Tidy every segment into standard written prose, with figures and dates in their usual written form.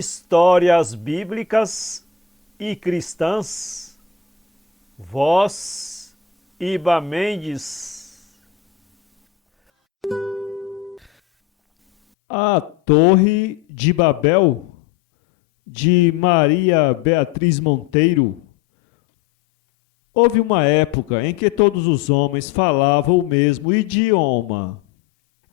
Histórias bíblicas e cristãs. Voz Iba Mendes. A Torre de Babel, de Maria Beatriz Monteiro. Houve uma época em que todos os homens falavam o mesmo idioma.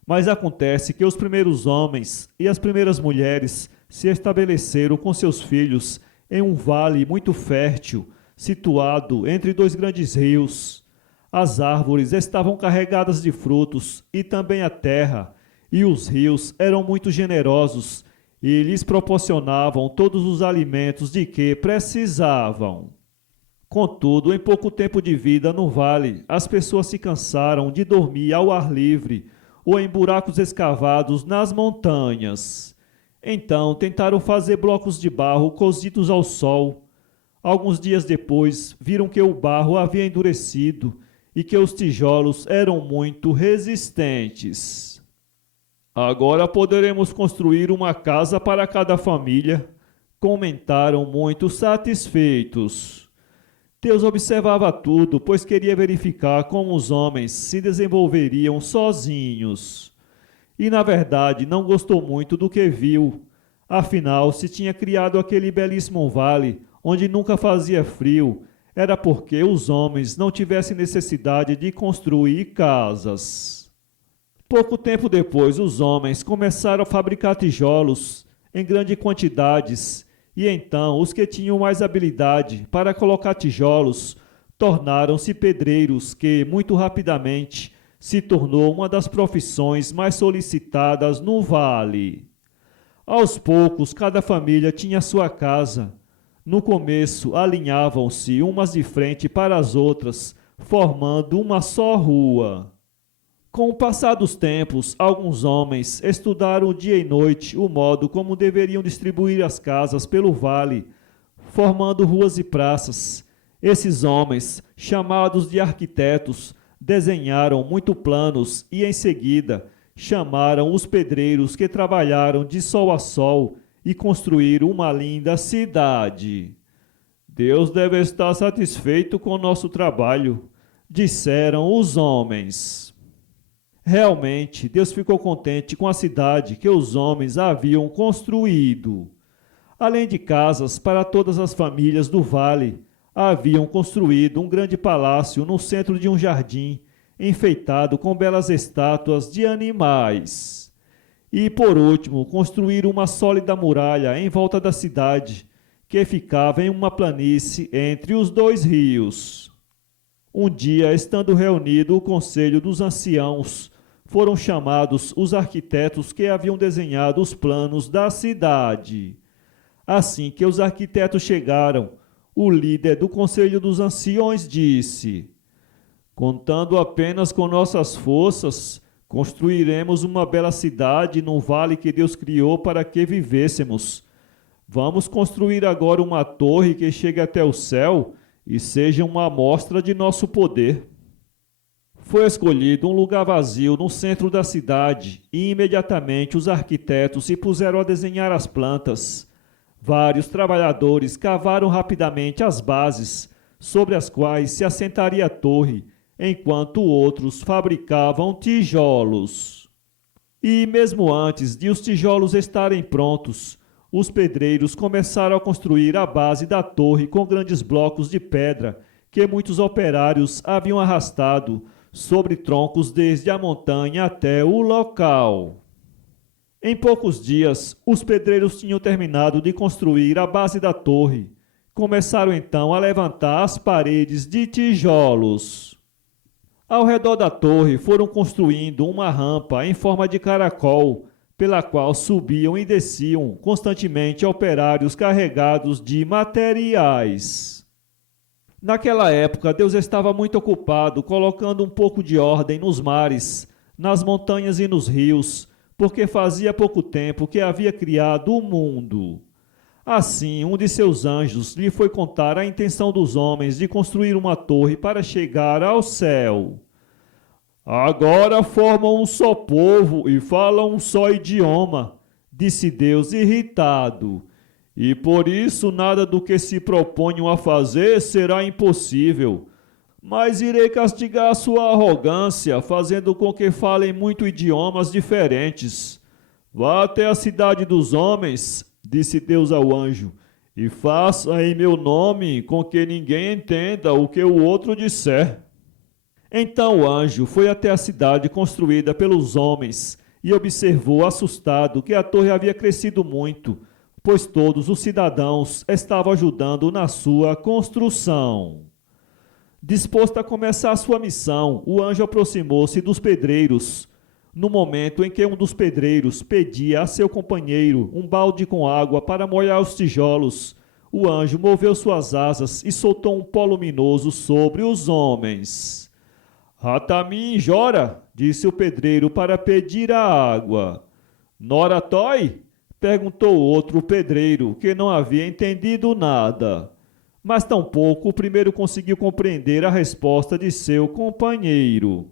Mas acontece que os primeiros homens e as primeiras mulheres se estabeleceram com seus filhos em um vale muito fértil, situado entre dois grandes rios. As árvores estavam carregadas de frutos e também a terra, e os rios eram muito generosos e lhes proporcionavam todos os alimentos de que precisavam. Contudo, em pouco tempo de vida no vale, as pessoas se cansaram de dormir ao ar livre ou em buracos escavados nas montanhas. Então tentaram fazer blocos de barro cozidos ao sol. Alguns dias depois, viram que o barro havia endurecido e que os tijolos eram muito resistentes. Agora poderemos construir uma casa para cada família, comentaram muito satisfeitos. Deus observava tudo, pois queria verificar como os homens se desenvolveriam sozinhos. E, na verdade, não gostou muito do que viu. Afinal, se tinha criado aquele belíssimo vale, onde nunca fazia frio, era porque os homens não tivessem necessidade de construir casas. Pouco tempo depois, os homens começaram a fabricar tijolos em grandes quantidades, e então os que tinham mais habilidade para colocar tijolos tornaram-se pedreiros, que, muito rapidamente, se tornou uma das profissões mais solicitadas no vale. Aos poucos, cada família tinha sua casa. No começo, alinhavam-se umas de frente para as outras, formando uma só rua. Com o passar dos tempos, alguns homens estudaram dia e noite o modo como deveriam distribuir as casas pelo vale, formando ruas e praças. Esses homens, chamados de arquitetos, desenharam muitos planos e, em seguida, chamaram os pedreiros que trabalharam de sol a sol e construíram uma linda cidade. Deus deve estar satisfeito com nosso trabalho, disseram os homens. Realmente, Deus ficou contente com a cidade que os homens haviam construído. Além de casas para todas as famílias do vale, haviam construído um grande palácio no centro de um jardim, enfeitado com belas estátuas de animais. E, por último, construíram uma sólida muralha em volta da cidade, que ficava em uma planície entre os dois rios. Um dia, estando reunido o conselho dos anciãos, foram chamados os arquitetos que haviam desenhado os planos da cidade. Assim que os arquitetos chegaram, o líder do conselho dos anciões disse: contando apenas com nossas forças, construiremos uma bela cidade no vale que Deus criou para que vivêssemos. Vamos construir agora uma torre que chegue até o céu e seja uma amostra de nosso poder. Foi escolhido um lugar vazio no centro da cidade e imediatamente os arquitetos se puseram a desenhar as plantas. Vários trabalhadores cavaram rapidamente as bases sobre as quais se assentaria a torre, enquanto outros fabricavam tijolos. E mesmo antes de os tijolos estarem prontos, os pedreiros começaram a construir a base da torre com grandes blocos de pedra que muitos operários haviam arrastado sobre troncos desde a montanha até o local. Em poucos dias, os pedreiros tinham terminado de construir a base da torre. Começaram então a levantar as paredes de tijolos. Ao redor da torre foram construindo uma rampa em forma de caracol, pela qual subiam e desciam constantemente operários carregados de materiais. Naquela época, Deus estava muito ocupado colocando um pouco de ordem nos mares, nas montanhas e nos rios, porque fazia pouco tempo que havia criado o mundo. Assim, um de seus anjos lhe foi contar a intenção dos homens de construir uma torre para chegar ao céu. Agora formam um só povo e falam um só idioma, disse Deus irritado. e por isso nada do que se proponham a fazer será impossível. Mas irei castigar sua arrogância, fazendo com que falem muito idiomas diferentes. Vá até a cidade dos homens, disse Deus ao anjo, e faça em meu nome com que ninguém entenda o que o outro disser. Então o anjo foi até a cidade construída pelos homens e observou assustado que a torre havia crescido muito, pois todos os cidadãos estavam ajudando na sua construção. Disposto a começar sua missão, o anjo aproximou-se dos pedreiros. No momento em que um dos pedreiros pedia a seu companheiro um balde com água para molhar os tijolos, o anjo moveu suas asas e soltou um pó luminoso sobre os homens. Ratamim Jora, disse o pedreiro para pedir a água. Noratói? Perguntou outro pedreiro, que não havia entendido nada. Mas tampouco o primeiro conseguiu compreender a resposta de seu companheiro.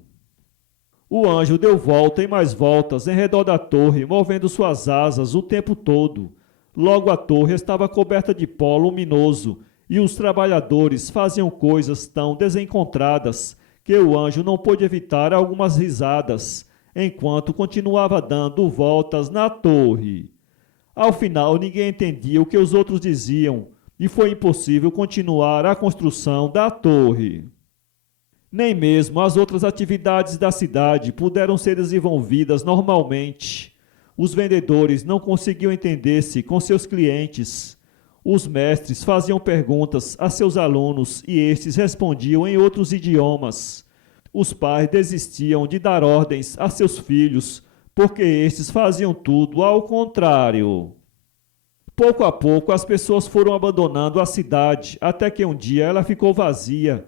O anjo deu volta e mais voltas em redor da torre, movendo suas asas o tempo todo. Logo a torre estava coberta de pó luminoso, e os trabalhadores faziam coisas tão desencontradas que o anjo não pôde evitar algumas risadas, enquanto continuava dando voltas na torre. Ao final, ninguém entendia o que os outros diziam, e foi impossível continuar a construção da torre. Nem mesmo as outras atividades da cidade puderam ser desenvolvidas normalmente. Os vendedores não conseguiam entender-se com seus clientes. Os mestres faziam perguntas a seus alunos e estes respondiam em outros idiomas. Os pais desistiam de dar ordens a seus filhos, porque estes faziam tudo ao contrário. Pouco a pouco as pessoas foram abandonando a cidade, até que um dia ela ficou vazia.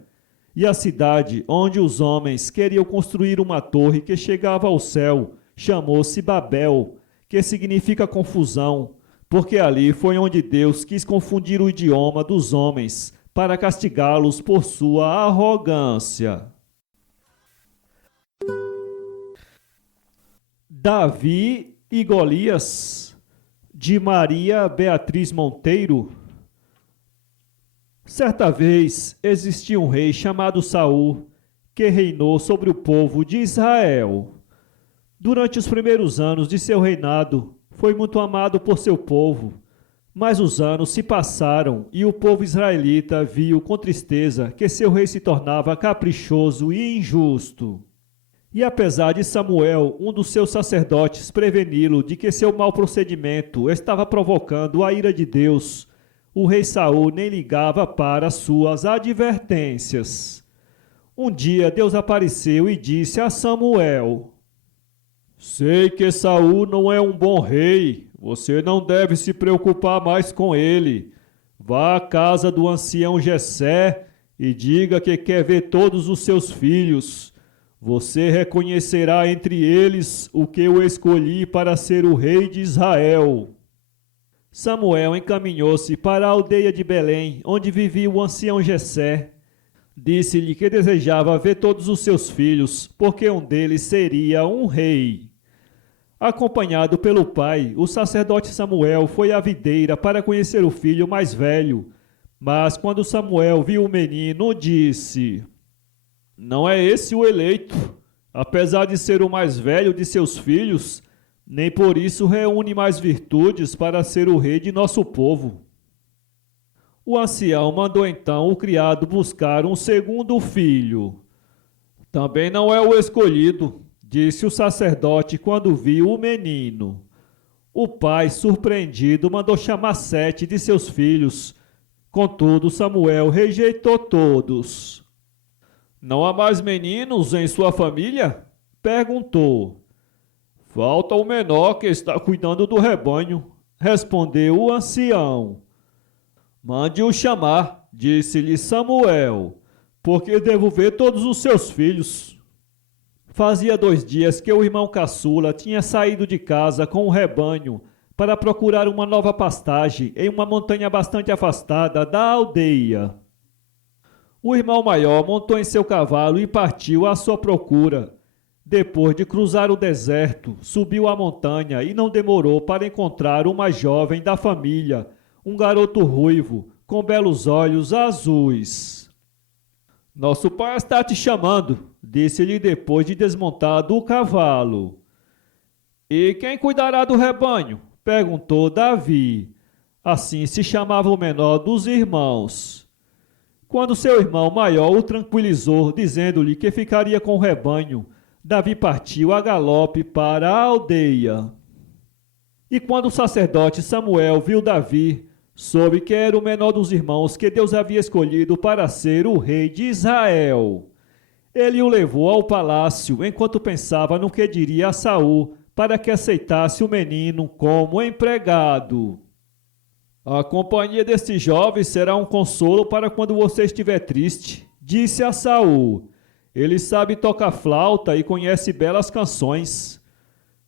E a cidade, onde os homens queriam construir uma torre que chegava ao céu, chamou-se Babel, que significa confusão, porque ali foi onde Deus quis confundir o idioma dos homens, para castigá-los por sua arrogância. Davi e Golias, de Maria Beatriz Monteiro. Certa vez existia um rei chamado Saul, que reinou sobre o povo de Israel. Durante os primeiros anos de seu reinado, foi muito amado por seu povo, mas os anos se passaram e o povo israelita viu com tristeza que seu rei se tornava caprichoso e injusto. E apesar de Samuel, um dos seus sacerdotes, preveni-lo de que seu mau procedimento estava provocando a ira de Deus, o rei Saul nem ligava para suas advertências. Um dia Deus apareceu e disse a Samuel: Sei que Saul não é um bom rei, você não deve se preocupar mais com ele. Vá à casa do ancião Jessé e diga que quer ver todos os seus filhos. Você reconhecerá entre eles o que eu escolhi para ser o rei de Israel. Samuel encaminhou-se para a aldeia de Belém, onde vivia o ancião Jessé. Disse-lhe que desejava ver todos os seus filhos, porque um deles seria um rei. Acompanhado pelo pai, o sacerdote Samuel foi à videira para conhecer o filho mais velho. Mas quando Samuel viu o menino, disse: Não é esse o eleito. Apesar de ser o mais velho de seus filhos, nem por isso reúne mais virtudes para ser o rei de nosso povo. O ancião mandou então o criado buscar um segundo filho. Também não é o escolhido, disse o sacerdote quando viu o menino. O pai, surpreendido, mandou chamar 7 de seus filhos. Contudo, Samuel rejeitou todos. Não há mais meninos em sua família? Perguntou. Falta o menor que está cuidando do rebanho, respondeu o ancião. Mande-o chamar, disse-lhe Samuel, porque devo ver todos os seus filhos. Fazia 2 dias que o irmão caçula tinha saído de casa com o rebanho para procurar uma nova pastagem em uma montanha bastante afastada da aldeia. O irmão maior montou em seu cavalo e partiu à sua procura. Depois de cruzar o deserto, subiu a montanha e não demorou para encontrar o mais jovem da família, um garoto ruivo, com belos olhos azuis. Nosso pai está te chamando, disse-lhe depois de desmontar do cavalo. E quem cuidará do rebanho? Perguntou Davi. Assim se chamava o menor dos irmãos. Quando seu irmão maior o tranquilizou, dizendo-lhe que ficaria com o rebanho, Davi partiu a galope para a aldeia. E quando o sacerdote Samuel viu Davi, soube que era o menor dos irmãos que Deus havia escolhido para ser o rei de Israel. Ele o levou ao palácio enquanto pensava no que diria a Saul para que aceitasse o menino como empregado. A companhia deste jovem será um consolo para quando você estiver triste, disse a Saul. Ele sabe tocar flauta e conhece belas canções.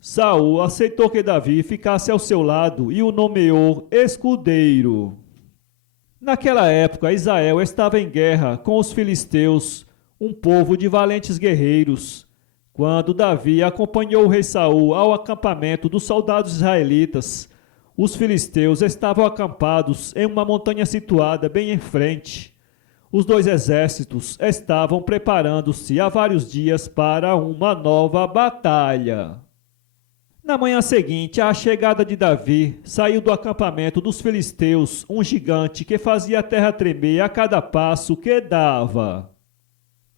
Saul aceitou que Davi ficasse ao seu lado e o nomeou escudeiro. Naquela época, Israel estava em guerra com os filisteus, um povo de valentes guerreiros. Quando Davi acompanhou o rei Saul ao acampamento dos soldados israelitas, os filisteus estavam acampados em uma montanha situada bem em frente. Os dois exércitos estavam preparando-se há vários dias para uma nova batalha. Na manhã seguinte, à chegada de Davi, saiu do acampamento dos filisteus um gigante que fazia a terra tremer a cada passo que dava.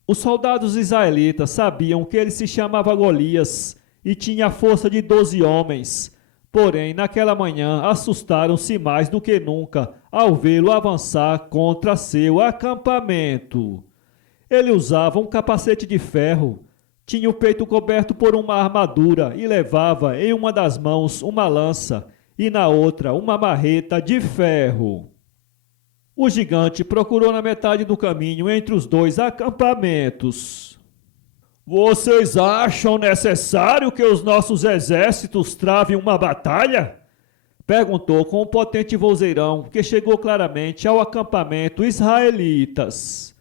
Os soldados israelitas sabiam que ele se chamava Golias e tinha a força de 12 homens. Porém, naquela manhã, assustaram-se mais do que nunca ao vê-lo avançar contra seu acampamento. Ele usava um capacete de ferro, tinha o peito coberto por uma armadura e levava em uma das mãos uma lança e na outra uma marreta de ferro. O gigante procurou na metade do caminho entre os dois acampamentos. Vocês acham necessário que os nossos exércitos travem uma batalha? Perguntou com um potente vozeirão que chegou claramente ao acampamento israelitas.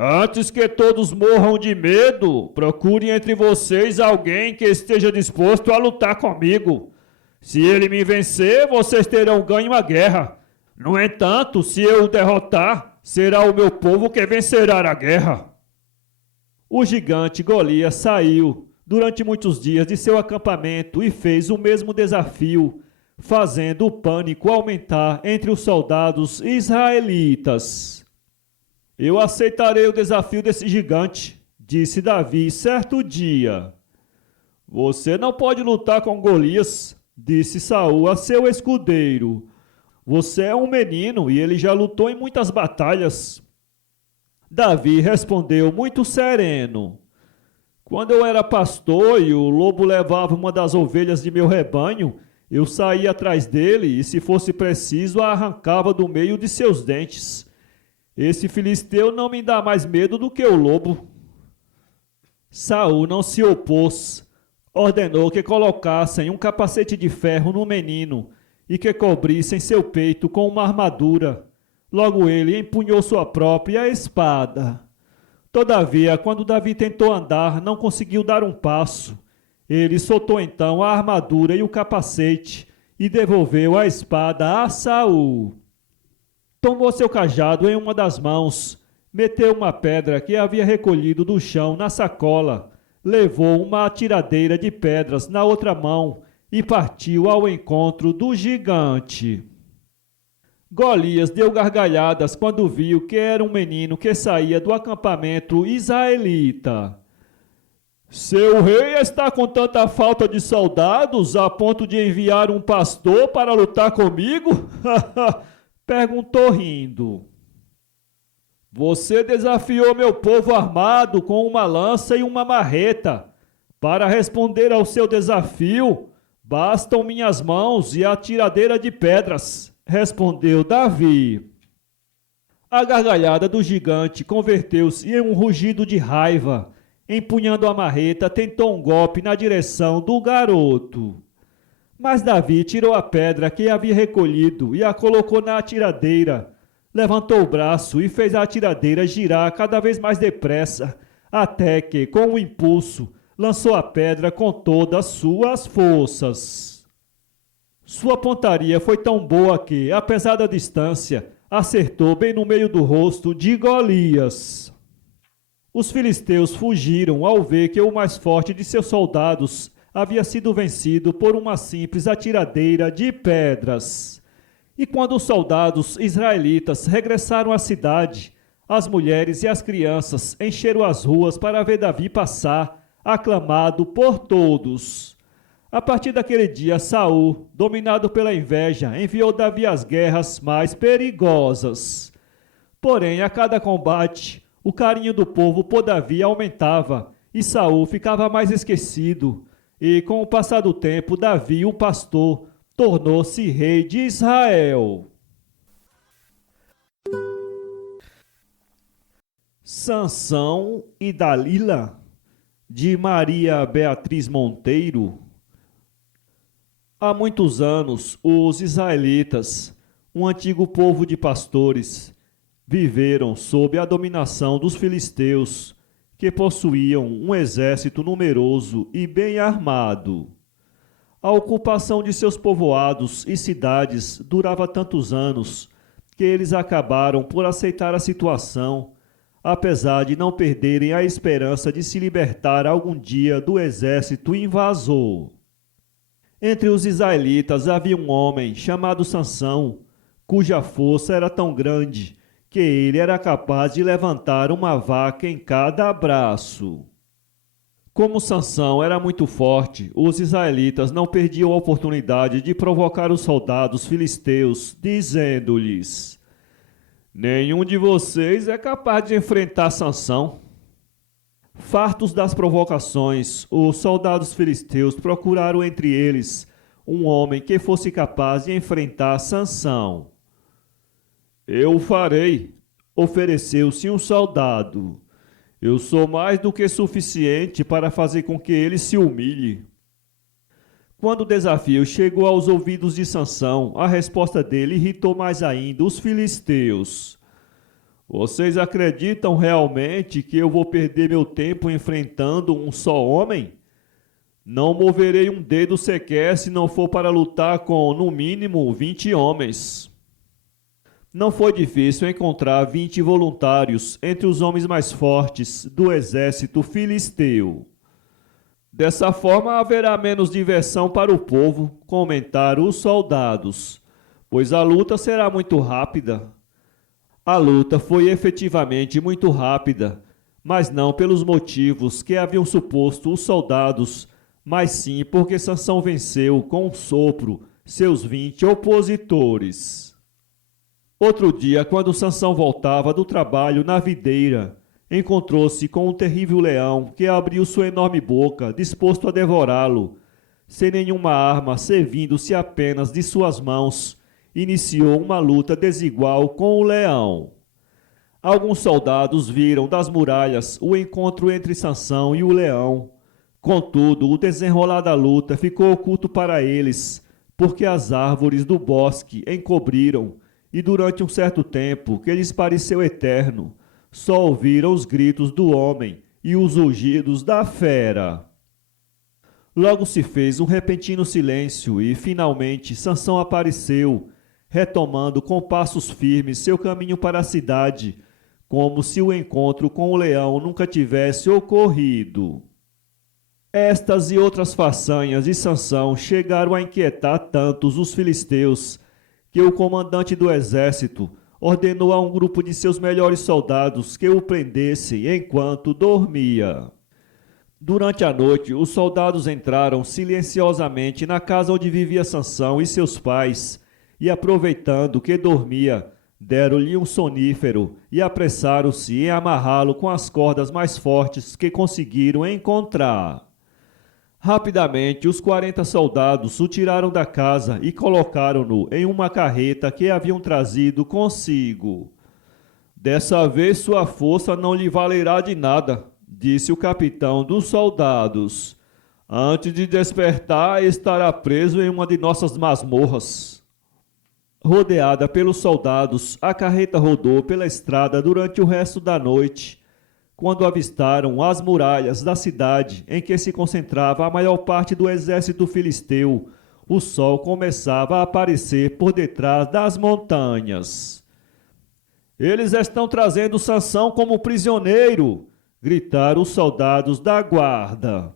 Antes que todos morram de medo, procure entre vocês alguém que esteja disposto a lutar comigo. Se ele me vencer, vocês terão ganho a guerra. No entanto, se eu o derrotar, será o meu povo que vencerá a guerra. O gigante Golias saiu durante muitos dias de seu acampamento e fez o mesmo desafio, fazendo o pânico aumentar entre os soldados israelitas. Eu aceitarei o desafio desse gigante, disse Davi certo dia. Você não pode lutar com Golias, disse Saul a seu escudeiro. Você é um menino e ele já lutou em muitas batalhas. Davi respondeu muito sereno. Quando eu era pastor e o lobo levava uma das ovelhas de meu rebanho, eu saía atrás dele e, se fosse preciso, a arrancava do meio de seus dentes. Esse filisteu não me dá mais medo do que o lobo. Saul não se opôs. Ordenou que colocassem um capacete de ferro no menino e que cobrissem seu peito com uma armadura. Logo ele empunhou sua própria espada. Todavia, quando Davi tentou andar, não conseguiu dar um passo. Ele soltou então a armadura e o capacete e devolveu a espada a Saul. Tomou seu cajado em uma das mãos, meteu uma pedra que havia recolhido do chão na sacola, levou uma atiradeira de pedras na outra mão e partiu ao encontro do gigante. Golias deu gargalhadas quando viu que era um menino que saía do acampamento israelita. Seu rei está com tanta falta de soldados a ponto de enviar um pastor para lutar comigo? Perguntou rindo. Você desafiou meu povo armado com uma lança e uma marreta. Para responder ao seu desafio, bastam minhas mãos e a tiradeira de pedras, respondeu Davi. A gargalhada do gigante converteu-se em um rugido de raiva. Empunhando a marreta, tentou um golpe na direção do garoto. Mas Davi tirou a pedra que havia recolhido e a colocou na atiradeira. Levantou o braço e fez a atiradeira girar cada vez mais depressa, até que, com um impulso, lançou a pedra com todas suas forças. Sua pontaria foi tão boa que, apesar da distância, acertou bem no meio do rosto de Golias. Os filisteus fugiram ao ver que o mais forte de seus soldados havia sido vencido por uma simples atiradeira de pedras. E quando os soldados israelitas regressaram à cidade, as mulheres e as crianças encheram as ruas para ver Davi passar, aclamado por todos. A partir daquele dia, Saul, dominado pela inveja, enviou Davi às guerras mais perigosas. Porém, a cada combate, o carinho do povo por Davi aumentava e Saul ficava mais esquecido. E com o passar do tempo, Davi, o pastor, tornou-se rei de Israel. Sansão e Dalila, de Maria Beatriz Monteiro. Há muitos anos, os israelitas, um antigo povo de pastores, viveram sob a dominação dos filisteus, que possuíam um exército numeroso e bem armado. A ocupação de seus povoados e cidades durava tantos anos que eles acabaram por aceitar a situação, apesar de não perderem a esperança de se libertar algum dia do exército invasor. Entre os israelitas havia um homem chamado Sansão, cuja força era tão grande que ele era capaz de levantar uma vaca em cada braço. Como Sansão era muito forte, os israelitas não perdiam a oportunidade de provocar os soldados filisteus, dizendo-lhes: nenhum de vocês é capaz de enfrentar Sansão. Fartos das provocações, os soldados filisteus procuraram entre eles um homem que fosse capaz de enfrentar Sansão. Eu o farei, ofereceu-se um soldado. Eu sou mais do que suficiente para fazer com que ele se humilhe. Quando o desafio chegou aos ouvidos de Sansão, a resposta dele irritou mais ainda os filisteus. Vocês acreditam realmente que eu vou perder meu tempo enfrentando um só homem? Não moverei um dedo sequer se não for para lutar com, no mínimo, 20 homens. Não foi difícil encontrar 20 voluntários entre os homens mais fortes do exército filisteu. Dessa forma haverá menos diversão para o povo, comentaram os soldados, pois a luta será muito rápida. A luta foi efetivamente muito rápida, mas não pelos motivos que haviam suposto os soldados, mas sim porque Sansão venceu com um sopro seus 20 opositores. Outro dia, quando Sansão voltava do trabalho na videira, encontrou-se com um terrível leão que abriu sua enorme boca, disposto a devorá-lo. Sem nenhuma arma, servindo-se apenas de suas mãos, iniciou uma luta desigual com o leão. Alguns soldados viram das muralhas o encontro entre Sansão e o leão. Contudo, o desenrolar da luta ficou oculto para eles, porque as árvores do bosque encobriram, e durante um certo tempo, que lhes pareceu eterno, só ouviram os gritos do homem e os rugidos da fera. Logo se fez um repentino silêncio e, finalmente, Sansão apareceu, retomando com passos firmes seu caminho para a cidade, como se o encontro com o leão nunca tivesse ocorrido. Estas e outras façanhas de Sansão chegaram a inquietar tantos os filisteus, que o comandante do exército ordenou a um grupo de seus melhores soldados que o prendessem enquanto dormia. Durante a noite, os soldados entraram silenciosamente na casa onde vivia Sansão e seus pais, e aproveitando que dormia, deram-lhe um sonífero e apressaram-se em amarrá-lo com as cordas mais fortes que conseguiram encontrar. Rapidamente, os 40 soldados o tiraram da casa e colocaram-no em uma carreta que haviam trazido consigo. Dessa vez sua força não lhe valerá de nada, disse o capitão dos soldados. Antes de despertar, estará preso em uma de nossas masmorras. Rodeada pelos soldados, a carreta rodou pela estrada durante o resto da noite. Quando avistaram as muralhas da cidade em que se concentrava a maior parte do exército filisteu, o sol começava a aparecer por detrás das montanhas. Eles estão trazendo Sansão como prisioneiro, gritaram os soldados da guarda.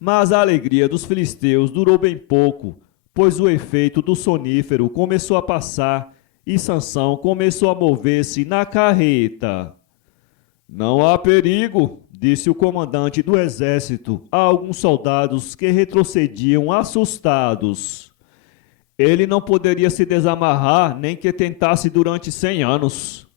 Mas a alegria dos filisteus durou bem pouco, pois o efeito do sonífero começou a passar e Sansão começou a mover-se na carreta. Não há perigo, disse o comandante do exército a alguns soldados que retrocediam assustados. Ele não poderia se desamarrar nem que tentasse durante 100 anos.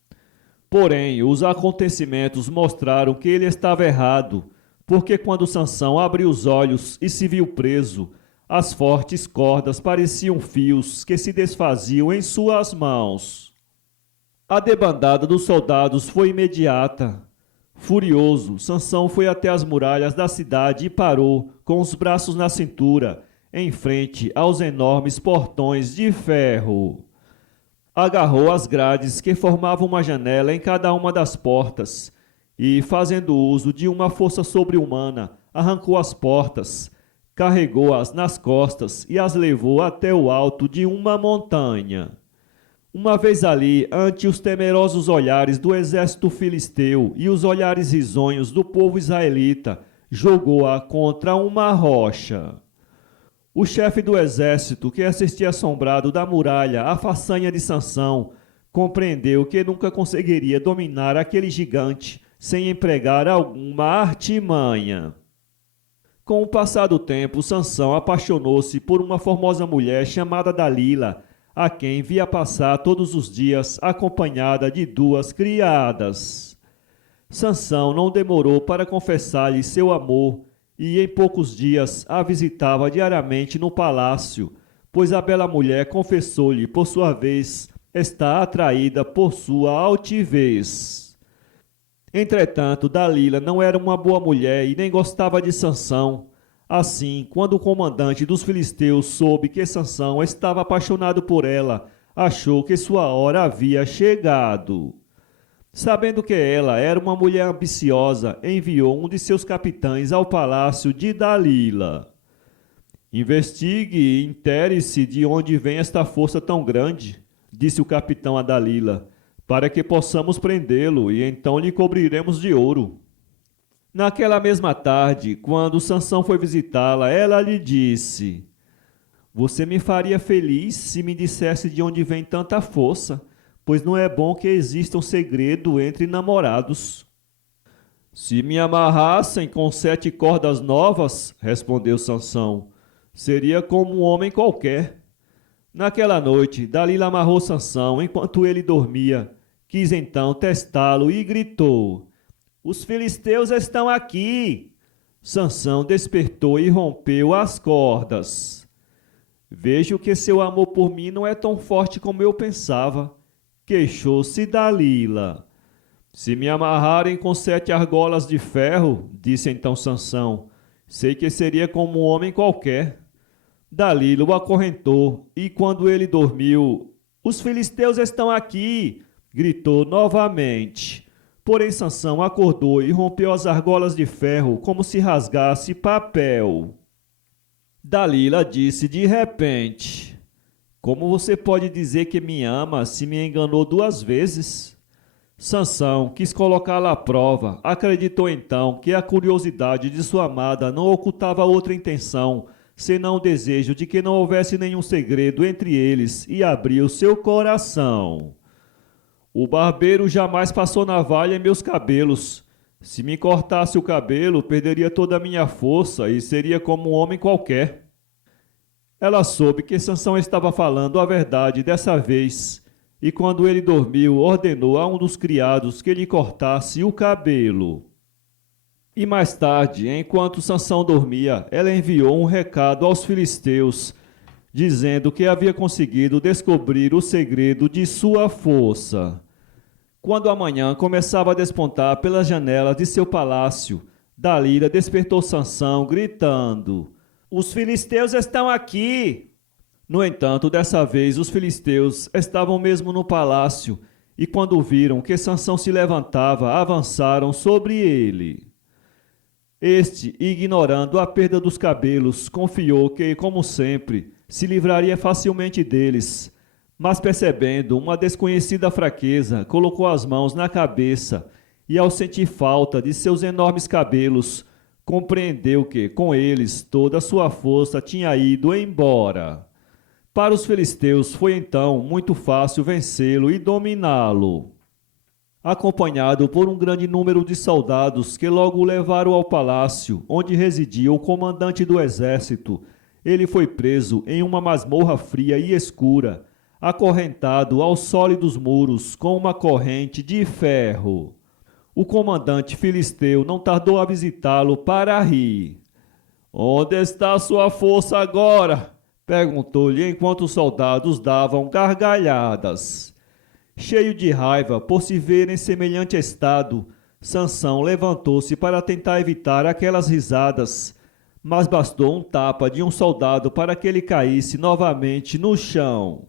Porém, os acontecimentos mostraram que ele estava errado, porque quando Sansão abriu os olhos e se viu preso, as fortes cordas pareciam fios que se desfaziam em suas mãos. A debandada dos soldados foi imediata. Furioso, Sansão foi até as muralhas da cidade e parou, com os braços na cintura, em frente aos enormes portões de ferro. Agarrou as grades que formavam uma janela em cada uma das portas e, fazendo uso de uma força sobre-humana, arrancou as portas, carregou-as nas costas e as levou até o alto de uma montanha. Uma vez ali, ante os temerosos olhares do exército filisteu e os olhares risonhos do povo israelita, jogou-a contra uma rocha. O chefe do exército, que assistia assombrado da muralha à façanha de Sansão, compreendeu que nunca conseguiria dominar aquele gigante sem empregar alguma artimanha. Com o passar do tempo, Sansão apaixonou-se por uma formosa mulher chamada Dalila, a quem via passar todos os dias acompanhada de 2 criadas. Sansão não demorou para confessar-lhe seu amor e em poucos dias a visitava diariamente no palácio, pois a bela mulher confessou-lhe, por sua vez, estar atraída por sua altivez. Entretanto, Dalila não era uma boa mulher e nem gostava de Sansão. Assim, quando o comandante dos filisteus soube que Sansão estava apaixonado por ela, achou que sua hora havia chegado. Sabendo que ela era uma mulher ambiciosa, enviou um de seus capitães ao palácio de Dalila. Investigue e intere-se de onde vem esta força tão grande, disse o capitão a Dalila, para que possamos prendê-lo e então lhe cobriremos de ouro. Naquela mesma tarde, quando Sansão foi visitá-la, ela lhe disse: Você me faria feliz se me dissesse de onde vem tanta força, pois não é bom que exista um segredo entre namorados. Se me amarrassem com 7 cordas novas, respondeu Sansão, seria como um homem qualquer. Naquela noite, Dalila amarrou Sansão enquanto ele dormia. Quis então testá-lo e gritou: Os filisteus estão aqui! Sansão despertou e rompeu as cordas. Vejo que seu amor por mim não é tão forte como eu pensava, queixou-se Dalila. Se me amarrarem com 7 argolas de ferro, disse então Sansão, sei que seria como um homem qualquer. Dalila o acorrentou, e quando ele dormiu, os filisteus estão aqui! Gritou novamente. Porém Sansão acordou e rompeu as argolas de ferro como se rasgasse papel. Dalila disse de repente: Como você pode dizer que me ama se me enganou 2 vezes? Sansão quis colocá-la à prova, acreditou então que a curiosidade de sua amada não ocultava outra intenção, senão o desejo de que não houvesse nenhum segredo entre eles, e abriu seu coração. O barbeiro jamais passou navalha em meus cabelos. Se me cortasse o cabelo, perderia toda a minha força e seria como um homem qualquer. Ela soube que Sansão estava falando a verdade dessa vez, e quando ele dormiu, ordenou a um dos criados que lhe cortasse o cabelo. E mais tarde, enquanto Sansão dormia, ela enviou um recado aos filisteus, dizendo que havia conseguido descobrir o segredo de sua força. Quando a manhã começava a despontar pelas janelas de seu palácio, Dalila despertou Sansão, gritando: Os filisteus estão aqui! No entanto, dessa vez os filisteus estavam mesmo no palácio, e quando viram que Sansão se levantava, avançaram sobre ele. Este, ignorando a perda dos cabelos, confiou que, como sempre, se livraria facilmente deles, mas percebendo uma desconhecida fraqueza, colocou as mãos na cabeça e, ao sentir falta de seus enormes cabelos, compreendeu que, com eles, toda a sua força tinha ido embora. Para os filisteus foi então muito fácil vencê-lo e dominá-lo. Acompanhado por um grande número de soldados que logo o levaram ao palácio, onde residia o comandante do exército, ele foi preso em uma masmorra fria e escura, acorrentado aos sólidos muros com uma corrente de ferro. O comandante filisteu não tardou a visitá-lo para rir. "Onde está sua força agora?" perguntou-lhe enquanto os soldados davam gargalhadas. Cheio de raiva por se ver em semelhante estado, Sansão levantou-se para tentar evitar aquelas risadas, mas bastou um tapa de um soldado para que ele caísse novamente no chão.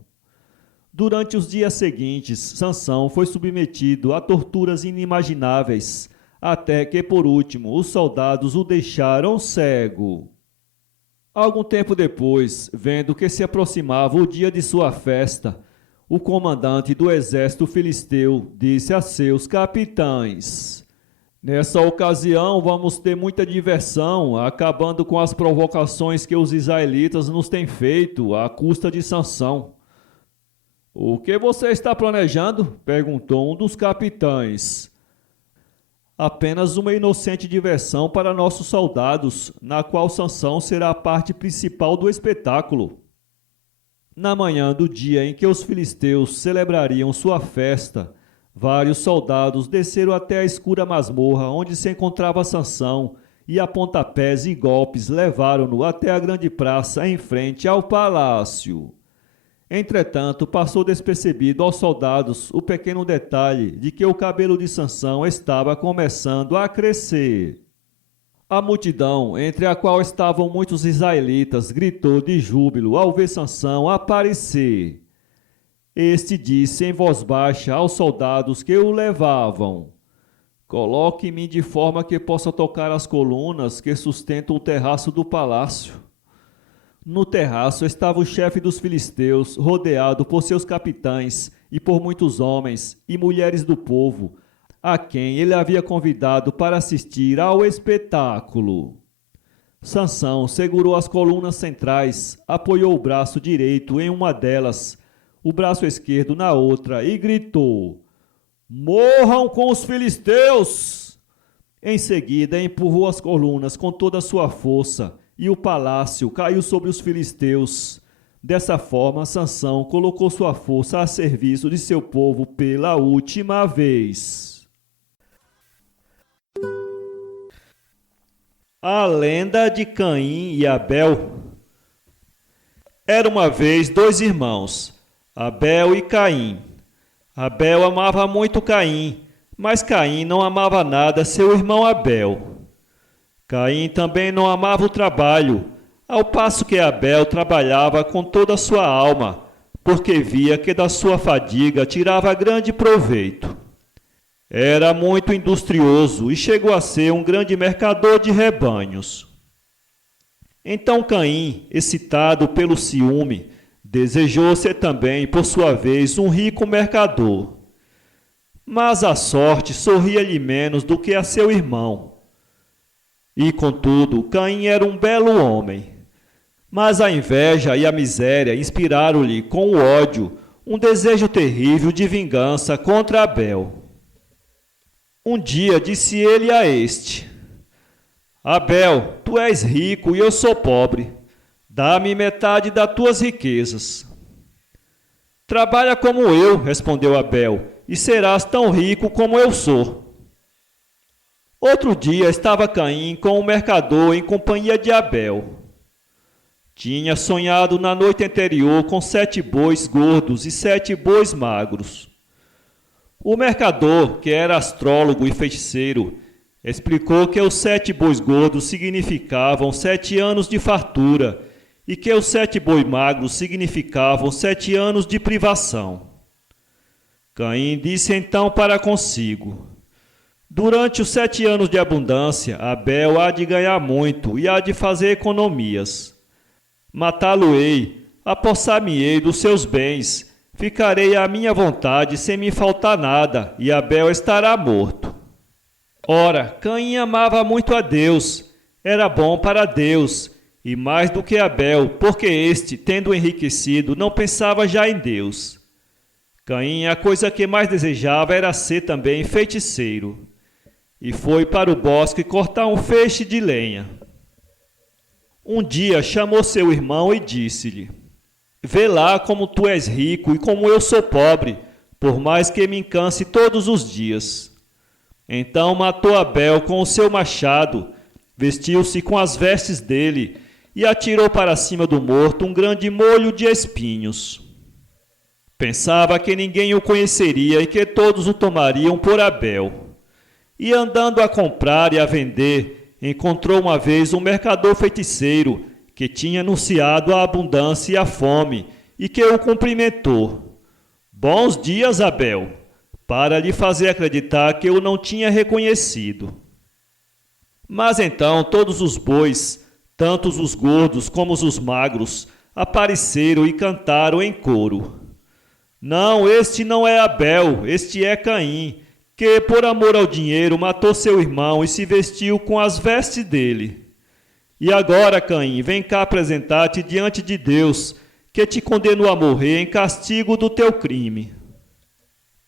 Durante os dias seguintes, Sansão foi submetido a torturas inimagináveis, até que, por último, os soldados o deixaram cego. Algum tempo depois, vendo que se aproximava o dia de sua festa, o comandante do exército filisteu disse a seus capitães: "Nessa ocasião vamos ter muita diversão, acabando com as provocações que os israelitas nos têm feito à custa de Sansão." "O que você está planejando?" perguntou um dos capitães. "Apenas uma inocente diversão para nossos soldados, na qual Sansão será a parte principal do espetáculo." Na manhã do dia em que os filisteus celebrariam sua festa, vários soldados desceram até a escura masmorra onde se encontrava Sansão e, a pontapés e golpes, levaram-no até a grande praça em frente ao palácio. Entretanto, passou despercebido aos soldados o pequeno detalhe de que o cabelo de Sansão estava começando a crescer. A multidão, entre a qual estavam muitos israelitas, gritou de júbilo ao ver Sansão aparecer. Este disse em voz baixa aos soldados que o levavam: "Coloque-me de forma que possa tocar as colunas que sustentam o terraço do palácio." No terraço estava o chefe dos filisteus, rodeado por seus capitães e por muitos homens e mulheres do povo, a quem ele havia convidado para assistir ao espetáculo. Sansão segurou as colunas centrais, apoiou o braço direito em uma delas, o braço esquerdo na outra e gritou: "Morram com os filisteus!" Em seguida empurrou as colunas com toda a sua força e o palácio caiu sobre os filisteus. Dessa forma, Sansão colocou sua força a serviço de seu povo pela última vez. A lenda de Caim e Abel. Era uma vez dois irmãos, Abel e Caim. Abel amava muito Caim, mas Caim não amava nada seu irmão Abel. Caim também não amava o trabalho, ao passo que Abel trabalhava com toda a sua alma, porque via que da sua fadiga tirava grande proveito. Era muito industrioso e chegou a ser um grande mercador de rebanhos. Então Caim, excitado pelo ciúme, desejou ser também, por sua vez, um rico mercador. Mas a sorte sorria-lhe menos do que a seu irmão. E, contudo, Caim era um belo homem. Mas a inveja e a miséria inspiraram-lhe com o ódio um desejo terrível de vingança contra Abel. Um dia disse ele a este: "Abel, tu és rico e eu sou pobre. Dá-me metade das tuas riquezas." "Trabalha como eu", respondeu Abel, "e serás tão rico como eu sou." Outro dia estava Caim com o mercador em companhia de Abel. Tinha sonhado na noite anterior com 7 bois gordos e 7 bois magros. O mercador, que era astrólogo e feiticeiro, explicou que os 7 bois gordos significavam 7 anos de fartura e que os 7 bois magros significavam 7 anos de privação. Caim disse então para consigo: Durante os 7 anos de abundância, Abel há de ganhar muito e há de fazer economias. Matá-lo-ei, apossar-me-ei dos seus bens, ficarei à minha vontade sem me faltar nada, e Abel estará morto. Ora, Caim amava muito a Deus, era bom para Deus, e mais do que Abel, porque este, tendo enriquecido, não pensava já em Deus. Caim, a coisa que mais desejava era ser também feiticeiro. E foi para o bosque cortar um feixe de lenha. Um dia chamou seu irmão e disse-lhe: Vê lá como tu és rico e como eu sou pobre, por mais que me canse todos os dias. Então matou Abel com o seu machado, vestiu-se com as vestes dele e atirou para cima do morto um grande molho de espinhos. Pensava que ninguém o conheceria e que todos o tomariam por Abel. E andando a comprar e a vender, encontrou uma vez um mercador feiticeiro que tinha anunciado a abundância e a fome e que o cumprimentou. Bons dias, Abel, para lhe fazer acreditar que eu não tinha reconhecido. Mas então todos os bois, tanto os gordos como os magros, apareceram e cantaram em coro. Não, este não é Abel, este é Caim, que por amor ao dinheiro matou seu irmão e se vestiu com as vestes dele. E agora, Caim, vem cá apresentar-te diante de Deus, que te condenou a morrer em castigo do teu crime.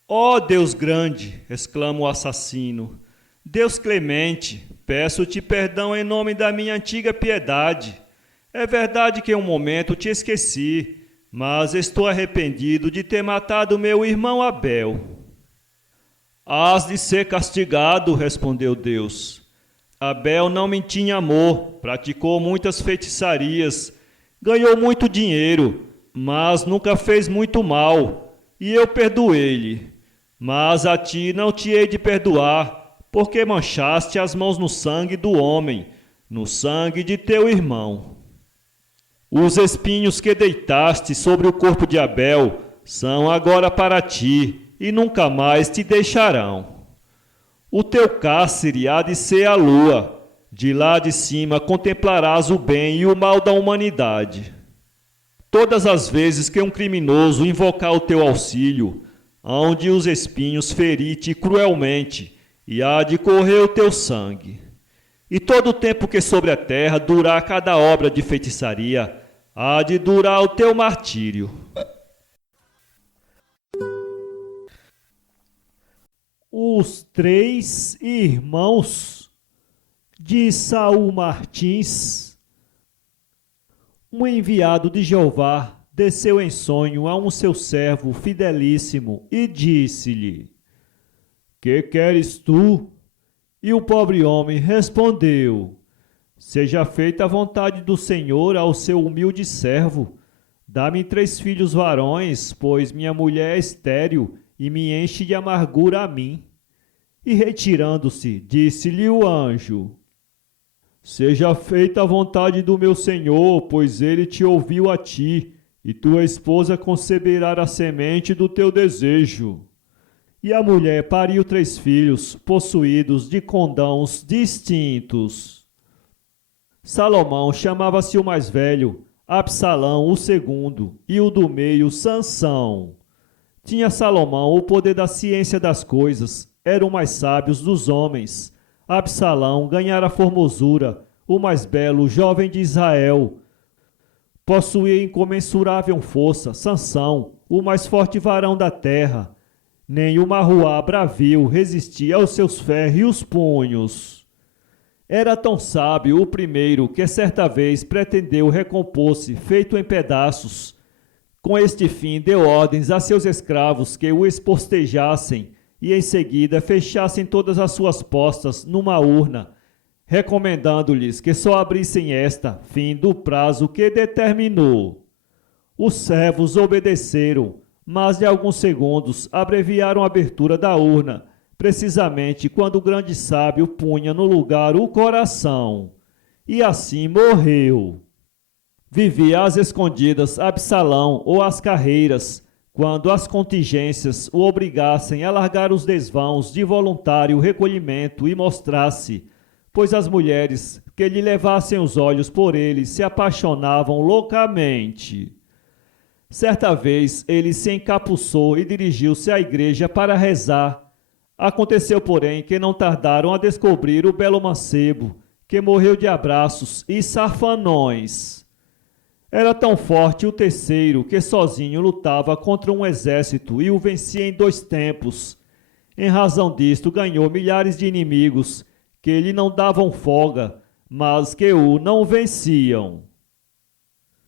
Ó Deus grande, exclama o assassino, Deus clemente, peço-te perdão em nome da minha antiga piedade. É verdade que em um momento te esqueci, mas estou arrependido de ter matado meu irmão Abel. Hás de ser castigado, respondeu Deus. Abel não me tinha amor, praticou muitas feitiçarias, ganhou muito dinheiro, mas nunca fez muito mal, e eu perdoei-lhe. Mas a ti não te hei de perdoar, porque manchaste as mãos no sangue do homem, no sangue de teu irmão. Os espinhos que deitaste sobre o corpo de Abel são agora para ti, e nunca mais te deixarão. O teu cárcere há de ser a lua, de lá de cima contemplarás o bem e o mal da humanidade. Todas as vezes que um criminoso invocar o teu auxílio, hão de os espinhos ferir-te cruelmente, e há de correr o teu sangue. E todo o tempo que sobre a terra durar cada obra de feitiçaria, há de durar o teu martírio. Os Três Irmãos de Saul Martins. Um enviado de Jeová desceu em sonho a um seu servo fidelíssimo e disse-lhe: Que queres tu? E o pobre homem respondeu: Seja feita a vontade do Senhor ao seu humilde servo. Dá-me 3 filhos varões, pois minha mulher é estéril e me enche de amargura a mim. E retirando-se, disse-lhe o anjo: Seja feita a vontade do meu senhor, pois ele te ouviu a ti, e tua esposa conceberá a semente do teu desejo. E a mulher pariu 3 filhos, possuídos de condãos distintos. Salomão chamava-se o mais velho, Absalão o segundo, e o do meio Sansão. Tinha Salomão o poder da ciência das coisas, era o mais sábio dos homens. Absalão ganhara formosura, o mais belo jovem de Israel. Possuía incomensurável força, Sansão, o mais forte varão da terra. Nem o marruá bravio resistia aos seus férreos punhos. Era tão sábio o primeiro que certa vez pretendeu recompor-se feito em pedaços. Com este fim deu ordens a seus escravos que o espostejassem e em seguida fechassem todas as suas postas numa urna, recomendando-lhes que só abrissem esta, fim do prazo que determinou. Os servos obedeceram, mas de alguns segundos abreviaram a abertura da urna, precisamente quando o grande sábio punha no lugar o coração. E assim morreu. Vivia às escondidas Absalão ou às carreiras, quando as contingências o obrigassem a largar os desvãos de voluntário recolhimento e mostrar-se, pois as mulheres que lhe levassem os olhos por ele se apaixonavam loucamente. Certa vez ele se encapuçou e dirigiu-se à igreja para rezar. Aconteceu, porém, que não tardaram a descobrir o belo mancebo, que morreu de abraços e safanões. Era tão forte o terceiro que sozinho lutava contra um exército e o vencia em 2 tempos. Em razão disto, ganhou milhares de inimigos que lhe não davam folga, mas que o não venciam.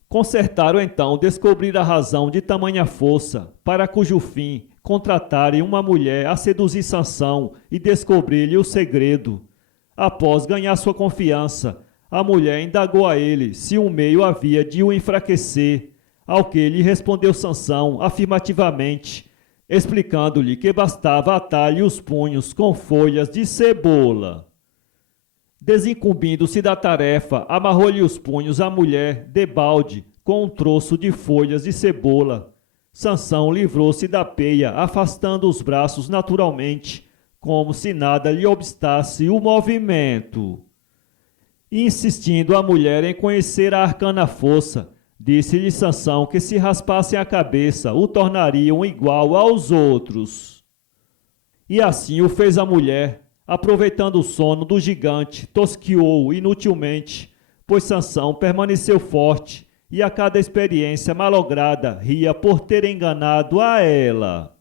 Concertaram então descobrir a razão de tamanha força, para cujo fim contratarem uma mulher a seduzir Sansão e descobrir-lhe o segredo. Após ganhar sua confiança, a mulher indagou a ele se um meio havia de o enfraquecer, ao que lhe respondeu Sansão afirmativamente, explicando-lhe que bastava atar-lhe os punhos com folhas de cebola. Desincumbindo-se da tarefa, amarrou-lhe os punhos à mulher, debalde, com um troço de folhas de cebola. Sansão livrou-se da peia, afastando os braços naturalmente, como se nada lhe obstasse o movimento. Insistindo a mulher em conhecer a arcana força, disse-lhe Sansão que se raspassem a cabeça o tornariam igual aos outros. E assim o fez a mulher, aproveitando o sono do gigante, tosquiou inutilmente, pois Sansão permaneceu forte e a cada experiência malograda ria por ter enganado a ela.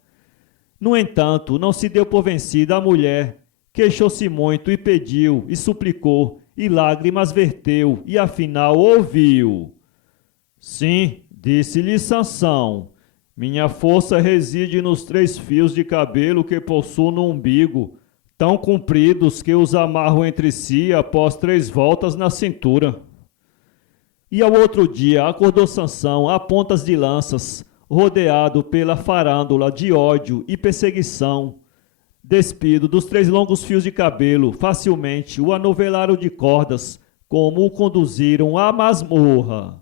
No entanto, não se deu por vencida a mulher, queixou-se muito e pediu e suplicou, e lágrimas verteu, e afinal ouviu. Sim, disse-lhe Sansão, minha força reside nos 3 fios de cabelo que possuo no umbigo, tão compridos que os amarro entre si após 3 voltas na cintura. E ao outro dia acordou Sansão a pontas de lanças, rodeado pela farândula de ódio e perseguição. Despido dos 3 longos fios de cabelo, facilmente o anovelaram de cordas, como o conduziram à masmorra.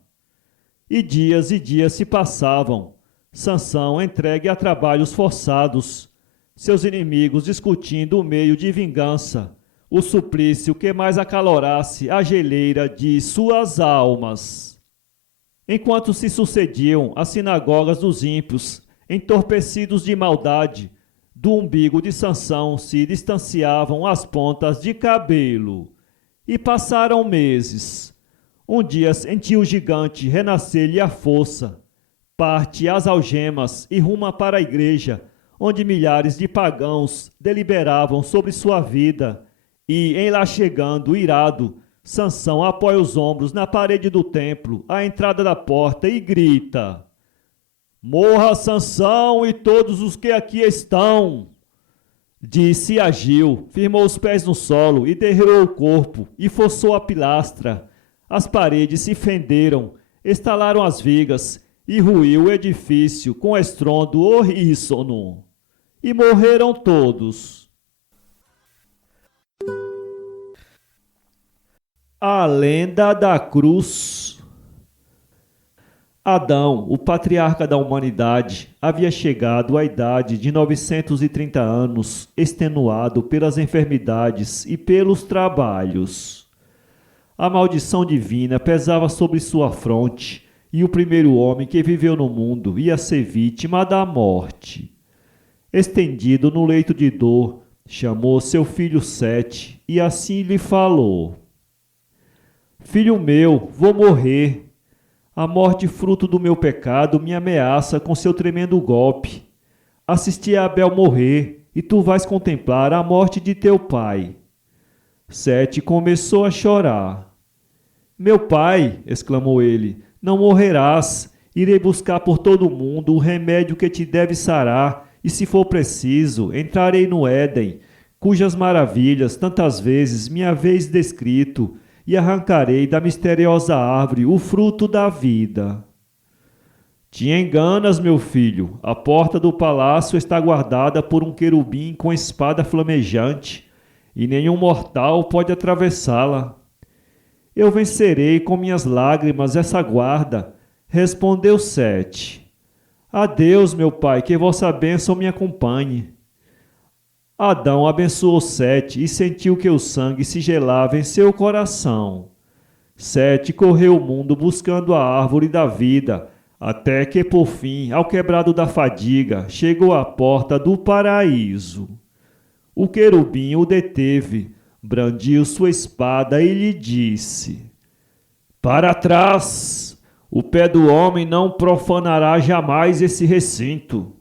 E dias se passavam, Sansão entregue a trabalhos forçados, seus inimigos discutindo o meio de vingança, o suplício que mais acalorasse a geleira de suas almas. Enquanto se sucediam as sinagogas dos ímpios, entorpecidos de maldade, do umbigo de Sansão se distanciavam as pontas de cabelo. E passaram meses. Um dia sentiu o gigante renascer-lhe a força. Parte as algemas e ruma para a igreja, onde milhares de pagãos deliberavam sobre sua vida. E, em lá chegando, irado, Sansão apoia os ombros na parede do templo, à entrada da porta, e grita: Morra Sansão e todos os que aqui estão! Disse e agiu, firmou os pés no solo e derrubou o corpo, e forçou a pilastra. As paredes se fenderam, estalaram as vigas, e ruiu o edifício com estrondo horríssono. E morreram todos. A lenda da cruz. Adão, o patriarca da humanidade, havia chegado à idade de 930 anos, extenuado pelas enfermidades e pelos trabalhos. A maldição divina pesava sobre sua fronte, e o primeiro homem que viveu no mundo ia ser vítima da morte. Estendido no leito de dor, chamou seu filho Sete, e assim lhe falou: Filho meu, vou morrer. A morte fruto do meu pecado me ameaça com seu tremendo golpe. Assisti a Abel morrer, e tu vais contemplar a morte de teu pai. Sete começou a chorar. Meu pai, exclamou ele, não morrerás. Irei buscar por todo o mundo o remédio que te deve sarar, e se for preciso, entrarei no Éden, cujas maravilhas tantas vezes me haveis descrito, e arrancarei da misteriosa árvore o fruto da vida. Te enganas, meu filho, a porta do palácio está guardada por um querubim com espada flamejante, e nenhum mortal pode atravessá-la. Eu vencerei com minhas lágrimas essa guarda, respondeu Sete. Adeus, meu pai, que vossa bênção me acompanhe. Adão abençoou Sete e sentiu que o sangue se gelava em seu coração. Sete correu o mundo buscando a árvore da vida, até que, por fim, ao quebrado da fadiga, chegou à porta do paraíso. O querubim o deteve, brandiu sua espada e lhe disse: Para trás! O pé do homem não profanará jamais esse recinto.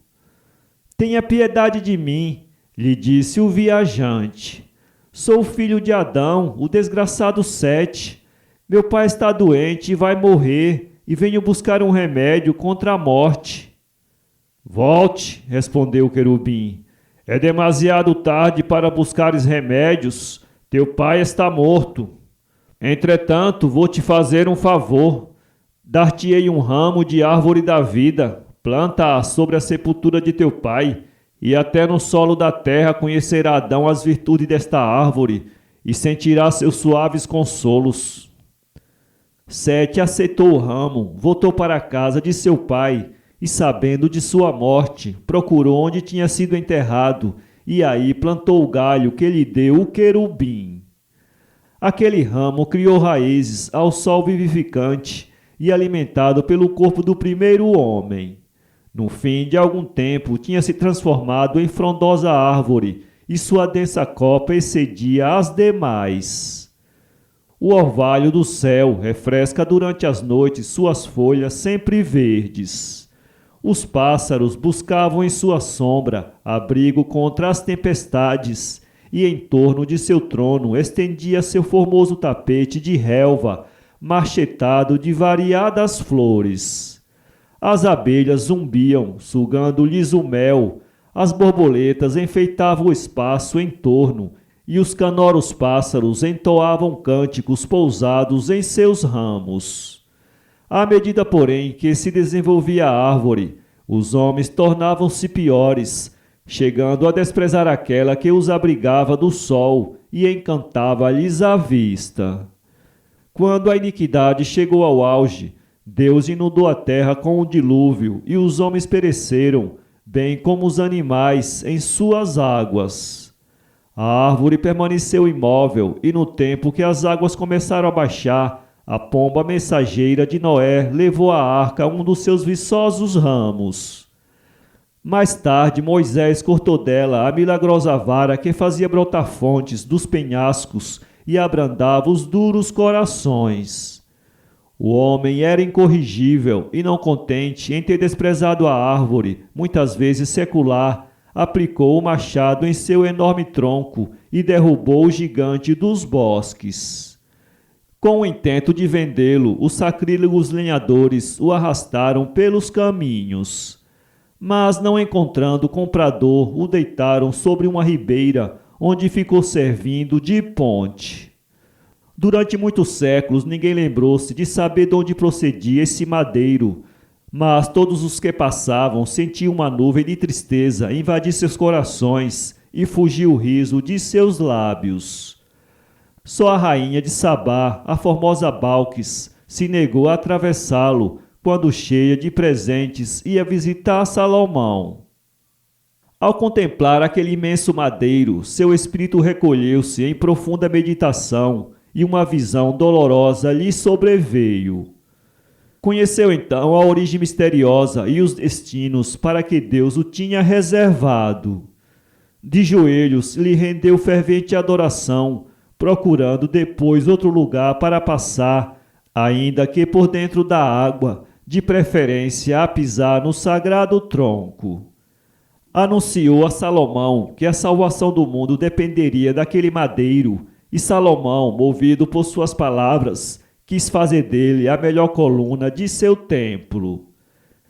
Tenha piedade de mim, lhe disse o viajante. Sou filho de Adão, o desgraçado Sete. Meu pai está doente e vai morrer, e venho buscar um remédio contra a morte. Volte, respondeu o querubim. É demasiado tarde para buscares remédios. Teu pai está morto. Entretanto, vou te fazer um favor. Dar-te-ei um ramo de árvore da vida. Planta-a sobre a sepultura de teu pai, e até no solo da terra conhecerá Adão as virtudes desta árvore, e sentirá seus suaves consolos. Sete aceitou o ramo, voltou para a casa de seu pai, e sabendo de sua morte, procurou onde tinha sido enterrado, e aí plantou o galho que lhe deu o querubim. Aquele ramo criou raízes ao sol vivificante e alimentado pelo corpo do primeiro homem. No fim de algum tempo, tinha se transformado em frondosa árvore, e sua densa copa excedia as demais. O orvalho do céu refresca durante as noites suas folhas sempre verdes. Os pássaros buscavam em sua sombra abrigo contra as tempestades, e em torno de seu trono estendia seu formoso tapete de relva, marchetado de variadas flores. As abelhas zumbiam, sugando-lhes o mel, as borboletas enfeitavam o espaço em torno, e os canoros pássaros entoavam cânticos pousados em seus ramos. À medida, porém, que se desenvolvia a árvore, os homens tornavam-se piores, chegando a desprezar aquela que os abrigava do sol e encantava-lhes a vista. Quando a iniquidade chegou ao auge, Deus inundou a terra com um dilúvio, e os homens pereceram, bem como os animais, em suas águas. A árvore permaneceu imóvel, e no tempo que as águas começaram a baixar, a pomba mensageira de Noé levou à arca um dos seus viçosos ramos. Mais tarde, Moisés cortou dela a milagrosa vara que fazia brotar fontes dos penhascos e abrandava os duros corações. O homem era incorrigível e, não contente em ter desprezado a árvore, muitas vezes secular, aplicou o machado em seu enorme tronco e derrubou o gigante dos bosques. Com o intento de vendê-lo, os sacrílegos lenhadores o arrastaram pelos caminhos. Mas, não encontrando comprador, o deitaram sobre uma ribeira, onde ficou servindo de ponte. Durante muitos séculos, ninguém lembrou-se de saber de onde procedia esse madeiro, mas todos os que passavam sentiam uma nuvem de tristeza invadir seus corações e fugir o riso de seus lábios. Só a rainha de Sabá, a formosa Balques, se negou a atravessá-lo quando, cheia de presentes, ia visitar Salomão. Ao contemplar aquele imenso madeiro, seu espírito recolheu-se em profunda meditação e uma visão dolorosa lhe sobreveio. Conheceu então a origem misteriosa e os destinos para que Deus o tinha reservado. De joelhos lhe rendeu fervente adoração, procurando depois outro lugar para passar, ainda que por dentro da água, de preferência a pisar no sagrado tronco. Anunciou a Salomão que a salvação do mundo dependeria daquele madeiro, e Salomão, movido por suas palavras, quis fazer dele a melhor coluna de seu templo.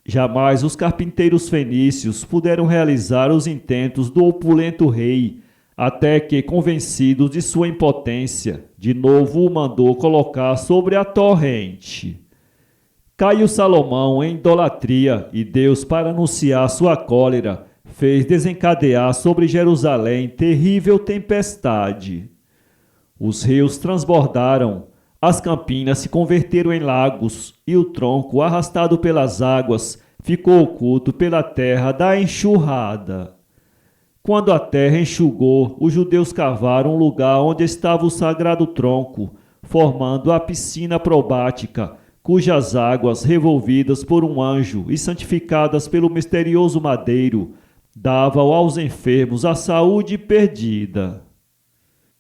Jamais os carpinteiros fenícios puderam realizar os intentos do opulento rei, até que, convencidos de sua impotência, de novo o mandou colocar sobre a torrente. Caiu Salomão em idolatria, e Deus, para anunciar sua cólera, fez desencadear sobre Jerusalém terrível tempestade. Os rios transbordaram, as campinas se converteram em lagos, e o tronco, arrastado pelas águas, ficou oculto pela terra da enxurrada. Quando a terra enxugou, os judeus cavaram um lugar onde estava o sagrado tronco, formando a piscina probática, cujas águas, revolvidas por um anjo e santificadas pelo misterioso madeiro, davam aos enfermos a saúde perdida.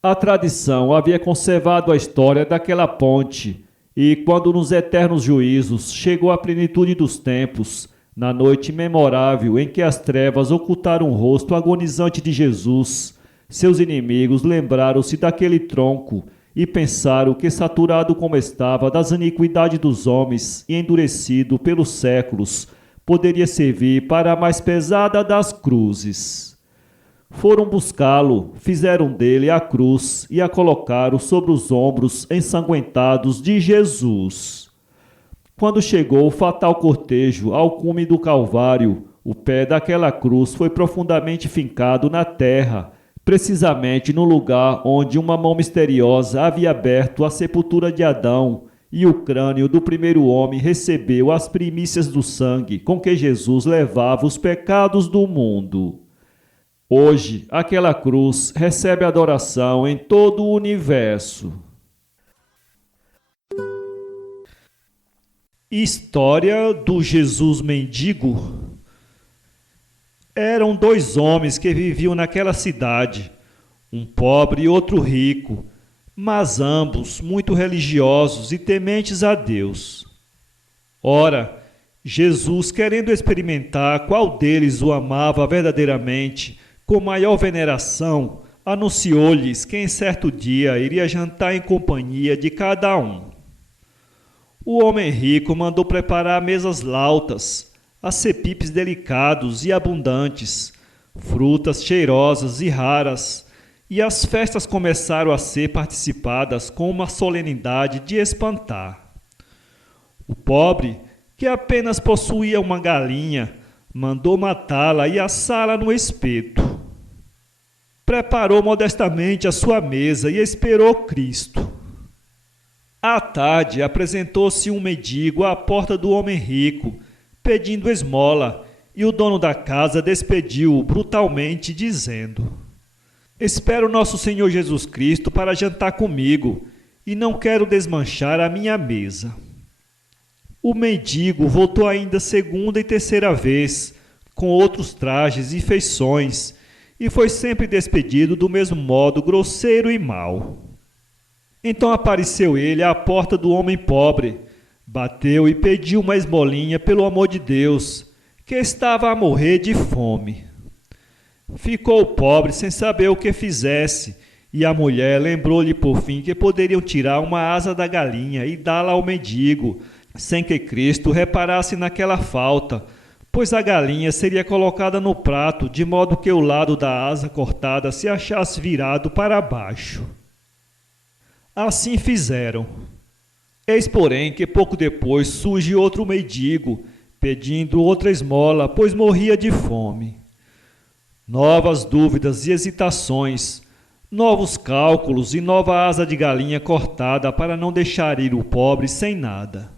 A tradição havia conservado a história daquela ponte, e quando nos eternos juízos chegou a plenitude dos tempos, na noite memorável em que as trevas ocultaram o rosto agonizante de Jesus, seus inimigos lembraram-se daquele tronco e pensaram que, saturado como estava das iniquidades dos homens e endurecido pelos séculos, poderia servir para a mais pesada das cruzes. Foram buscá-lo, fizeram dele a cruz e a colocaram sobre os ombros ensanguentados de Jesus. Quando chegou o fatal cortejo ao cume do Calvário, o pé daquela cruz foi profundamente fincado na terra, precisamente no lugar onde uma mão misteriosa havia aberto a sepultura de Adão, e o crânio do primeiro homem recebeu as primícias do sangue com que Jesus levava os pecados do mundo. Hoje, aquela cruz recebe adoração em todo o universo. História do Jesus mendigo. Eram dois homens que viviam naquela cidade, um pobre e outro rico, mas ambos muito religiosos e tementes a Deus. Ora, Jesus, querendo experimentar qual deles o amava verdadeiramente, com maior veneração, anunciou-lhes que em certo dia iria jantar em companhia de cada um. O homem rico mandou preparar mesas lautas, acepipes delicados e abundantes, frutas cheirosas e raras, e as festas começaram a ser participadas com uma solenidade de espantar. O pobre, que apenas possuía uma galinha, mandou matá-la e assá-la no espeto. Preparou modestamente a sua mesa e esperou Cristo. À tarde, apresentou-se um mendigo à porta do homem rico, pedindo esmola, e o dono da casa despediu-o brutalmente, dizendo: Espero nosso Senhor Jesus Cristo para jantar comigo, e não quero desmanchar a minha mesa. O mendigo voltou ainda segunda e terceira vez, com outros trajes e feições, e foi sempre despedido do mesmo modo grosseiro e mau. Então apareceu ele à porta do homem pobre, bateu e pediu uma esmolinha pelo amor de Deus, que estava a morrer de fome. Ficou o pobre sem saber o que fizesse, e a mulher lembrou-lhe por fim que poderiam tirar uma asa da galinha e dá-la ao mendigo, sem que Cristo reparasse naquela falta, pois a galinha seria colocada no prato, de modo que o lado da asa cortada se achasse virado para baixo. Assim fizeram. Eis, porém, que pouco depois surge outro mendigo, pedindo outra esmola, pois morria de fome. Novas dúvidas e hesitações, novos cálculos e nova asa de galinha cortada para não deixar ir o pobre sem nada.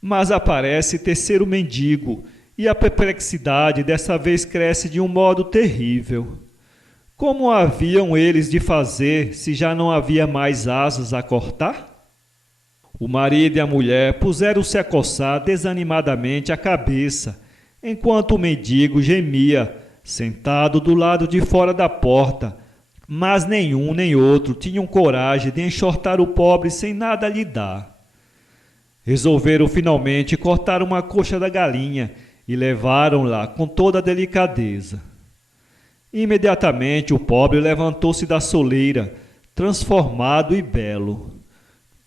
Mas aparece terceiro mendigo, e a perplexidade dessa vez cresce de um modo terrível. Como haviam eles de fazer se já não havia mais asas a cortar? O marido e a mulher puseram-se a coçar desanimadamente a cabeça, enquanto o mendigo gemia, sentado do lado de fora da porta, mas nenhum nem outro tinham coragem de enxortar o pobre sem nada lhe dar. Resolveram finalmente cortar uma coxa da galinha e levaram-la com toda a delicadeza. Imediatamente o pobre levantou-se da soleira, transformado e belo.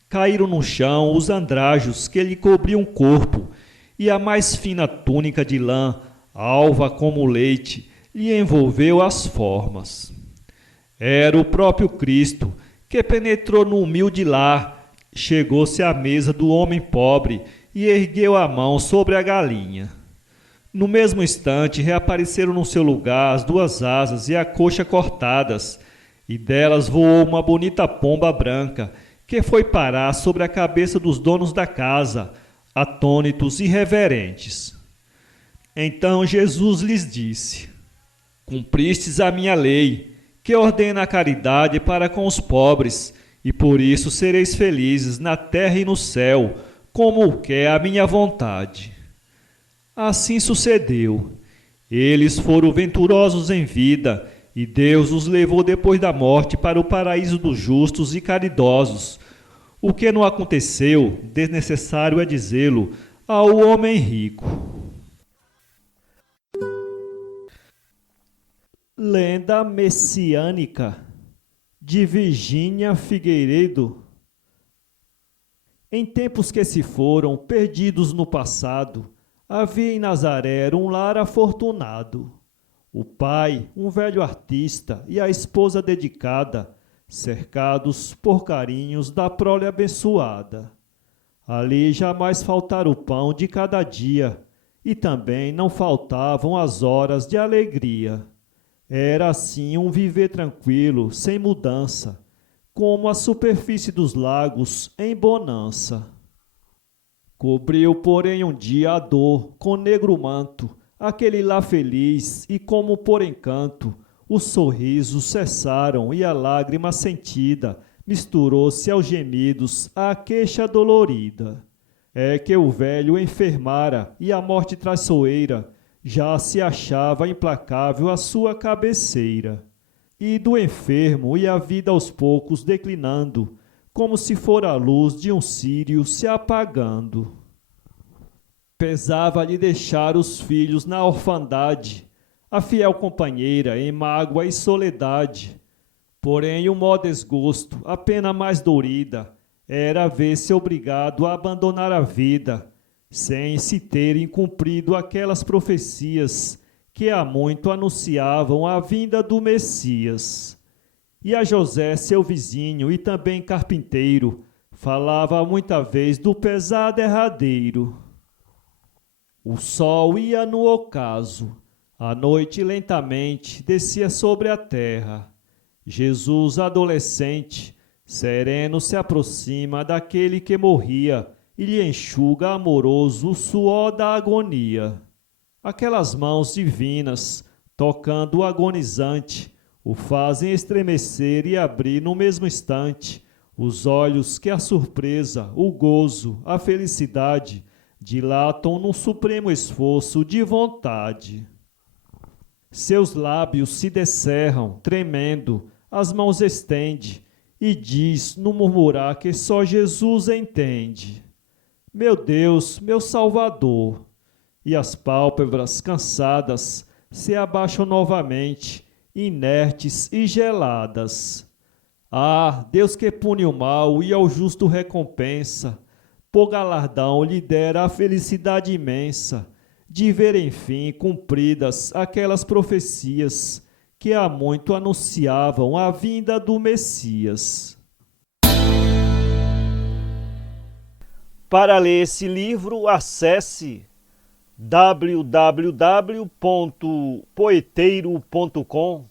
Caíram no chão os andrajos que lhe cobriam o corpo, e a mais fina túnica de lã, alva como o leite, lhe envolveu as formas. Era o próprio Cristo, que penetrou no humilde lar, chegou-se à mesa do homem pobre e ergueu a mão sobre a galinha. No mesmo instante, reapareceram no seu lugar as duas asas e a coxa cortadas, e delas voou uma bonita pomba branca, que foi parar sobre a cabeça dos donos da casa, atônitos e reverentes. Então Jesus lhes disse: Cumpristes a minha lei, que ordena a caridade para com os pobres, e por isso sereis felizes na terra e no céu, como quer a minha vontade. Assim sucedeu. Eles foram venturosos em vida, e Deus os levou depois da morte para o paraíso dos justos e caridosos. O que não aconteceu, desnecessário é dizê-lo, ao homem rico. Lenda messiânica de Virgínia Figueiredo. Em tempos que se foram, perdidos no passado, havia em Nazaré um lar afortunado. O pai, um velho artista, e a esposa dedicada, cercados por carinhos da prole abençoada. Ali jamais faltara o pão de cada dia, e também não faltavam as horas de alegria. Era assim um viver tranquilo, sem mudança, como a superfície dos lagos em bonança. Cobriu, porém, um dia a dor com negro manto, aquele lá feliz, e como por encanto, os sorrisos cessaram e a lágrima sentida misturou-se aos gemidos, à queixa dolorida. É que o velho enfermara e a morte traiçoeira já se achava implacável à sua cabeceira. E do enfermo ia a vida aos poucos declinando, como se fora a luz de um círio se apagando. Pesava-lhe deixar os filhos na orfandade, a fiel companheira em mágoa e soledade. Porém, o mó desgosto, a pena mais dorida, era ver-se obrigado a abandonar a vida, sem se terem cumprido aquelas profecias que há muito anunciavam a vinda do Messias. E a José, seu vizinho e também carpinteiro, falava muita vez do pesar derradeiro. O sol ia no ocaso, a noite lentamente descia sobre a terra. Jesus, adolescente, sereno se aproxima daquele que morria e lhe enxuga amoroso o suor da agonia. Aquelas mãos divinas, tocando o agonizante, o fazem estremecer e abrir no mesmo instante os olhos que a surpresa, o gozo, a felicidade dilatam num supremo esforço de vontade. Seus lábios se descerram, tremendo, as mãos estende e diz no murmurar que só Jesus entende: Meu Deus, meu Salvador. E as pálpebras cansadas se abaixam novamente, inertes e geladas. Ah, Deus que pune o mal e ao justo recompensa, por galardão lhe dera a felicidade imensa de ver enfim cumpridas aquelas profecias que há muito anunciavam a vinda do Messias. Para ler esse livro, acesse www.poeteiro.com